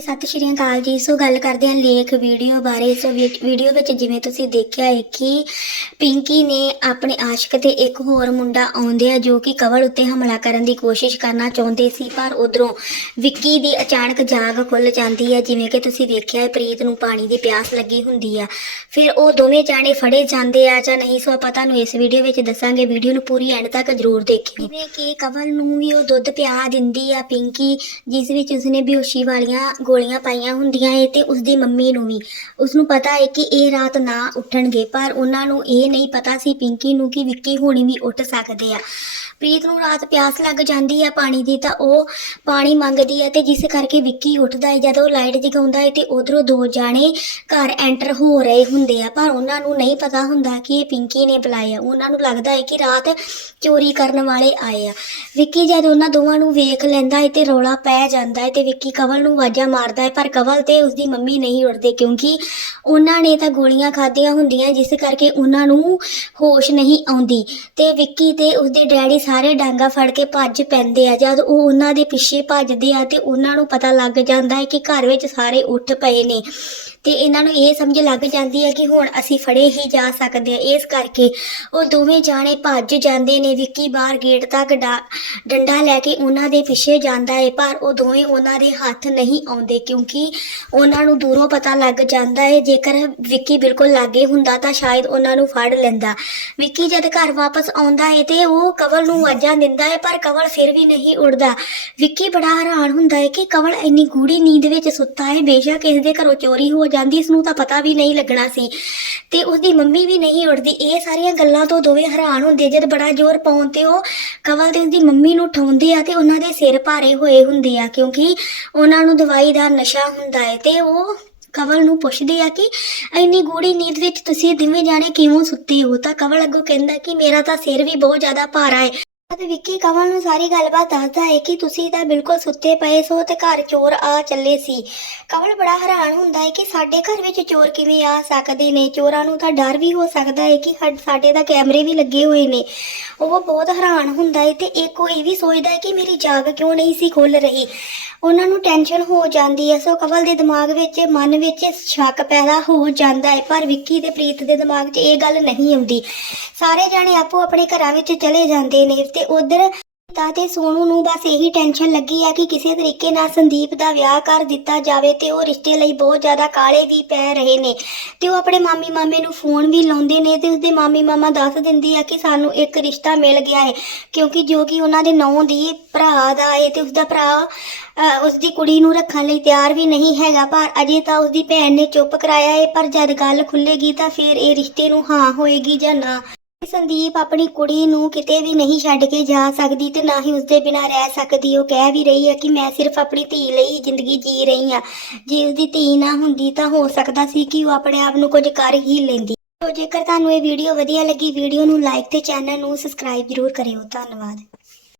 ਸਤਿ ਸ਼੍ਰੀ ਅਕਾਲ ਜੀ। ਸੋ ਗੱਲ ਕਰਦੇ ਹਾਂ ਲੇਖ ਵੀਡੀਓ ਬਾਰੇ। ਸੋ ਵੀਡੀਓ ਵਿੱਚ ਜਿਵੇਂ ਤੁਸੀਂ ਦੇਖਿਆ ਹੈ ਕਿ ਪਿੰਕੀ ਨੇ ਆਪਣੇ ਆਸ਼ਿਕ ਤੇ ਇੱਕ ਹੋਰ ਮੁੰਡਾ ਆਉਂਦੇ ਆ ਜੋ ਕਿ ਕਵਲ ਉੱਤੇ ਹਮਲਾ ਕਰਨ ਦੀ ਕੋਸ਼ਿਸ਼ ਕਰਨਾ ਚਾਹੁੰਦੇ ਸੀ, ਪਰ ਉਧਰੋਂ ਵਿੱਕੀ ਦੀ ਅਚਾਨਕ ਜਾਗ ਖੁੱਲ ਜਾਂਦੀ ਹੈ। ਜਿਵੇਂ ਕਿ ਤੁਸੀਂ ਦੇਖਿਆ ਹੈ, ਪ੍ਰੀਤ ਨੂੰ ਪਾਣੀ ਦੀ ਪਿਆਸ ਲੱਗੀ ਹੁੰਦੀ ਆ। ਫਿਰ ਉਹ ਦੋਵੇਂ ਜਾਣੇ ਫੜੇ ਜਾਂਦੇ ਆ ਜਾਂ ਨਹੀਂ, ਸੋ ਆਪਾਂ ਤੁਹਾਨੂੰ ਇਸ ਵੀਡੀਓ ਵਿੱਚ ਦੱਸਾਂਗੇ। ਵੀਡੀਓ ਨੂੰ ਪੂਰੀ ਐਂਡ ਤੱਕ ਜ਼ਰੂਰ ਦੇਖਿਓ। ਜਿਵੇਂ ਕਿ ਕਵਲ ਨੂੰ ਵੀ ਉਹ ਦੁੱਧ ਪਿਆ ਦਿੰਦੀ ਆ ਪਿੰਕੀ, ਜਿਸ ਵਿੱਚ ਉਸਨੇ ਬੇਹੋਸ਼ੀ ਵਾਲੀਆਂ ਗੋਲੀਆਂ ਪਾਈਆਂ ਹੁੰਦੀਆਂ ਏ ਤੇ ਉਸਦੀ ਮੰਮੀ ਨੂੰ ਵੀ। ਉਸ ਨੂੰ ਪਤਾ ਹੈ ਕਿ ਇਹ ਰਾਤ ਨਾ ਉੱਠਣਗੇ, ਪਰ ਉਹਨਾਂ ਨੂੰ ਇਹ ਨਹੀਂ ਪਤਾ ਸੀ ਪਿੰਕੀ ਨੂੰ ਕਿ ਵਿੱਕੀ ਹੁਣੀ ਵੀ ਉੱਠ ਸਕਦੇ ਆ। ਪ੍ਰੀਤ ਨੂੰ ਰਾਤ ਪਿਆਸ ਲੱਗ ਜਾਂਦੀ ਆ ਪਾਣੀ ਦੀ ਤਾਂ ਉਹ ਪਾਣੀ ਮੰਗਦੀ ਹੈ ਤੇ ਜਿਸ ਕਰਕੇ ਵਿੱਕੀ ਉੱਠਦਾ ਹੈ ਜਦੋਂ ਲਾਈਟ ਜਗਾਉਂਦਾ ਏ ਤੇ ਉਧਰੋਂ ਦੋ ਜਾਣੇ ਘਰ ਐਂਟਰ ਹੋ ਰਹੇ ਹੁੰਦੇ ਆ। ਪਰ ਉਹਨਾਂ ਨੂੰ ਨਹੀਂ ਪਤਾ ਹੁੰਦਾ ਕਿ ਇਹ ਪਿੰਕੀ ਨੇ ਬੁਲਾਇਆ। ਉਹਨਾਂ ਨੂੰ ਲੱਗਦਾ ਹੈ ਕਿ ਰਾਤ ਚੋਰੀ ਕਰਨ ਵਾਲੇ ਆਏ ਆ। ਵਿੱਕੀ ਜਦ ਉਹਨਾਂ ਦੋਵਾਂ ਨੂੰ ਵੇਖ ਲੈਂਦਾ ਏ ਤੇ ਰੌਲਾ ਪੈ ਜਾਂਦਾ ਹੈ ਤੇ ਵਿੱਕੀ ਕਵਲ ਨੂੰ ਆਵਾਜ਼ਾਂ ਮਾਰਦਾ ਹੈ, ਪਰ ਕਵਲ ਤੇ ਉਸਦੀ ਮੰਮੀ ਨਹੀਂ ਉੱਠਦੇ ਕਿਉਂਕਿ ਉਹਨਾਂ ਨੇ ਤਾਂ ਗੋਲੀਆਂ ਖਾਧੀਆਂ ਹੁੰਦੀਆਂ, ਜਿਸ ਕਰਕੇ ਉਹਨਾਂ ਨੂੰ ਹੋਸ਼ ਨਹੀਂ ਆਉਂਦੀ। ਤੇ ਵਿੱਕੀ ਤੇ ਉਸਦੇ ਡੈਡੀ ਸਾਰੇ ਡਾਂਗਾ ਫੜ ਕੇ ਭੱਜ ਪੈਂਦੇ ਆ। ਜਦ ਉਹ ਉਹਨਾਂ ਦੇ ਪਿੱਛੇ ਭੱਜਦੇ ਆ ਤੇ ਉਹਨਾਂ ਨੂੰ ਪਤਾ ਲੱਗ ਜਾਂਦਾ ਹੈ ਕਿ ਘਰ ਵਿੱਚ ਸਾਰੇ ਉੱਠ ਪਏ ਨੇ। ਤੇ ਇਹਨਾਂ ਨੂੰ ਇਹ ਸਮਝ ਲੱਗ ਜਾਂਦੀ ਹੈ ਕਿ ਹੁਣ ਅਸੀਂ ਫੜੇ ਹੀ ਜਾ ਸਕਦੇ ਹਾਂ। ਇਸ ਕਰਕੇ ਉਹ ਦੋਵੇਂ ਜਾਣੇ ਭੱਜ ਜਾਂਦੇ ਨੇ। ਵਿੱਕੀ ਬਾਹਰ ਗੇਟ ਤੱਕ ਡਾ- ਡੰਡਾ ਲੈ ਕੇ ਉਹਨਾਂ ਦੇ ਪਿੱਛੇ ਜਾਂਦਾ ਹੈ ਪਰ ਉਹ ਦੋਵੇਂ ਉਹਨਾਂ ਦੇ ਹੱਥ ਨਹੀਂ ਆਉਂਦੇ ਕਿਉਂਕਿ ਉਹਨਾਂ ਨੂੰ ਦੂਰੋਂ ਪਤਾ ਲੱਗ ਜਾਂਦਾ ਹੈ ਜੇਕਰ ਵਿੱਕੀ ਬਿਲਕੁਲ ਲਾਗੇ ਹੁੰਦਾ ਤਾਂ ਸ਼ਾਇਦ ਉਹਨਾਂ ਨੂੰ ਫੜ ਲੈਂਦਾ। ਵਿੱਕੀ ਜਦ ਘਰ ਵਾਪਸ ਆਉਂਦਾ ਹੈ ਤੇ ਉਹ ਕਵਲ ਨੂੰ ਆਵਾਜ਼ਾਂ ਦਿੰਦਾ ਹੈ ਪਰ ਕਵਲ ਫਿਰ ਵੀ ਨਹੀਂ ਉੱਠਦਾ ਵਿੱਕੀ ਬੜਾ ਹੈਰਾਨ ਹੁੰਦਾ ਹੈ ਕਿ ਕਵਲ ਇੰਨੀ ਗੂੜੀ ਨੀਂਦ ਵਿੱਚ ਸੁੱਤਾ ਹੈ ਬੇਸ਼ੱਕ ਇਸ ਦੇ ਘਰੋਂ ਚੋਰੀ ਹੋ ਜਾਂਦੀ ਇਸ ਨੂੰ ਤਾਂ ਪਤਾ ਵੀ ਨਹੀਂ ਲੱਗਣਾ ਸੀ। ਤੇ ਉਸਦੀ ਮੰਮੀ ਵੀ ਨਹੀਂ ਉੱਠਦੀ। ਇਹ ਸਾਰੀਆਂ ਗੱਲਾਂ ਤੋਂ ਦੋਵੇਂ ਹੈਰਾਨ ਹੁੰਦੇ। ਜਦ ਬੜਾ ਜ਼ੋਰ ਪਾਉਣ ਤੇ ਉਹ ਕਵਲ ਤੇ ਉਸਦੀ ਮੰਮੀ ਨੂੰ ਉਠਾਉਂਦੇ ਆ ਤੇ ਉਹਨਾਂ ਦੇ ਸਿਰ ਭਾਰੇ ਹੋਏ ਹੁੰਦੇ ਆ, ਕਿਉਂਕਿ ਉਹਨਾਂ ਨੂੰ ਦਵਾਈ ਦਾ ਨਸ਼ਾ ਹੁੰਦਾ ਹੈ। ਤੇ ਉਹ ਕਵਲ ਨੂੰ ਪੁੱਛਦੇ ਆ ਕਿ ਇੰਨੀ ਗੂੜੀ ਨੀਂਦ ਵਿੱਚ ਤੁਸੀਂ ਦਿਵੇਂ ਜਾਣੇ ਕਿਉਂ ਸੁੱਤੇ ਹੋ? ਤਾਂ ਕਵਲ ਅੱਗੋਂ ਕਹਿੰਦਾ ਕਿ ਮੇਰਾ ਤਾਂ ਸਿਰ ਵੀ ਬਹੁਤ ਜ਼ਿਆਦਾ ਭਾਰਾ ਹੈ। ਤੇ ਵਿੱਕੀ ਕਵਲ ਨੂੰ ਸਾਰੀ ਗੱਲਬਾਤ ਦੱਸਦਾ ਹੈ ਕਿ ਤੁਸੀਂ ਤਾਂ ਬਿਲਕੁਲ ਸੁੱਤੇ ਪਏ ਸੋ ਤੇ ਘਰ ਚੋਰ ਆ ਚੱਲੇ ਸੀ। ਕਮਲ ਬੜਾ ਹੈਰਾਨ ਹੁੰਦਾ ਹੈ ਕਿ ਸਾਡੇ ਘਰ ਵਿੱਚ ਚੋਰ ਕਿਵੇਂ ਆ ਸਕਦੇ ਨੇ? ਚੋਰਾਂ ਨੂੰ ਤਾਂ ਡਰ ਵੀ ਹੋ ਸਕਦਾ ਹੈ ਕਿ ਸਾਡ- ਸਾਡੇ ਤਾਂ ਕੈਮਰੇ ਵੀ ਲੱਗੇ ਹੋਏ ਨੇ। ਉਹ ਬਹੁਤ ਹੈਰਾਨ ਹੁੰਦਾ ਹੈ ਤੇ ਇੱਕ ਉਹ ਇਹ ਵੀ ਸੋਚਦਾ ਹੈ ਕਿ ਮੇਰੀ ਜਾਗ ਕਿਉਂ ਨਹੀਂ ਸੀ ਖੁੱਲ ਰਹੀ। ਉਹਨਾਂ ਨੂੰ ਟੈਨਸ਼ਨ ਹੋ ਜਾਂਦੀ ਹੈ। ਸੋ ਕਵਲ ਦੇ ਦਿਮਾਗ ਵਿੱਚ, ਮਨ ਵਿੱਚ ਸ਼ੱਕ ਪੈਦਾ ਹੋ ਜਾਂਦਾ ਹੈ। ਪਰ ਵਿੱਕੀ ਤੇ ਪ੍ਰੀਤ ਦੇ ਦਿਮਾਗ 'ਚ ਇਹ ਗੱਲ ਨਹੀਂ ਆਉਂਦੀ। ਸਾਰੇ ਜਾਣੇ ਆਪੋ ਆਪਣੇ ਘਰਾਂ ਵਿੱਚ ਚਲੇ ਜਾਂਦੇ ਨੇ ਤੇ ਉਧਰ ਤਾਂ ਤੇ ਸੋਨੂ ਨੂੰ ਬਸ ਇਹੀ ਟੈਨਸ਼ਨ ਲੱਗੀ ਆ ਕਿ ਕਿਸੇ ਤਰੀਕੇ ਨਾਲ ਸੰਦੀਪ ਦਾ ਵਿਆਹ ਕਰ ਦਿੱਤਾ ਜਾਵੇ ਤੇ ਉਹ ਰਿਸ਼ਤੇ ਲਈ ਬਹੁਤ ਜ਼ਿਆਦਾ ਕਾਲੇ ਵੀ ਪੈ ਰਹੇ ਨੇ। ਤੇ ਉਹ ਆਪਣੇ ਮਾਮੀ ਮਾਮੇ ਨੂੰ ਫੋਨ ਵੀ ਲਾਉਂਦੇ ਨੇ ਤੇ ਉਸਦੇ ਮਾਮੀ ਮਾਮਾ ਦੱਸ ਦਿੰਦੀ ਆ ਕਿ ਸਾਨੂੰ ਇੱਕ ਰਿਸ਼ਤਾ ਮਿਲ ਗਿਆ ਹੈ, ਕਿਉਂਕਿ ਜੋ ਕਿ ਉਹਨਾਂ ਦੇ ਨੌਂ ਦੀ ਭਰਾ ਦਾ ਹੈ ਤੇ ਉਸਦਾ ਭਰਾ ਉਸਦੀ ਕੁੜੀ ਨੂੰ ਰੱਖਣ ਲਈ ਤਿਆਰ ਵੀ ਨਹੀਂ ਹੈਗਾ, ਪਰ ਅਜੇ ਤਾਂ ਉਸਦੀ ਭੈਣ ਨੇ ਚੁੱਪ ਕਰਾਇਆ ਹੈ, ਪਰ ਜਦ ਗੱਲ ਖੁੱਲੇਗੀ ਤਾਂ ਫਿਰ ਇਹ ਰਿਸ਼ਤੇ ਨੂੰ ਹਾਂ ਹੋਏਗੀ ਜਾਂ ਨਾ। ਸੰਦੀਪ ਆਪਣੀ ਕੁੜੀ ਨੂੰ ਕਿਤੇ ਵੀ ਨਹੀਂ ਛੱਡ ਕੇ ਜਾ ਸਕਦੀ ਤੇ ਨਾ ਹੀ ਉਸਦੇ ਬਿਨਾਂ ਰਹਿ ਸਕਦੀ। ਉਹ ਕਹਿ ਵੀ ਰਹੀ ਹੈ ਕਿ ਮੈਂ ਸਿਰਫ ਆਪਣੀ ਧੀ ਲਈ ਜ਼ਿੰਦਗੀ ਜੀ ਰਹੀ ਹਾਂ। ਜੇ ਉਸਦੀ ਧੀ ਨਾ ਹੁੰਦੀ ਤਾਂ ਹੋ ਸਕਦਾ ਸੀ ਕਿ ਉਹ ਆਪਣੇ ਆਪ ਨੂੰ ਕੁਝ ਕਰ ਹੀ ਲੈਂਦੀ। ਤੋ ਜੇਕਰ ਤੁਹਾਨੂੰ ਇਹ ਵੀਡੀਓ ਵਧੀਆ ਲੱਗੀ, ਵੀਡੀਓ ਨੂੰ ਲਾਈਕ ਤੇ ਚੈਨਲ ਨੂੰ ਸਬਸਕ੍ਰਾਈਬ ਜ਼ਰੂਰ ਕਰਿਓ। ਧੰਨਵਾਦ।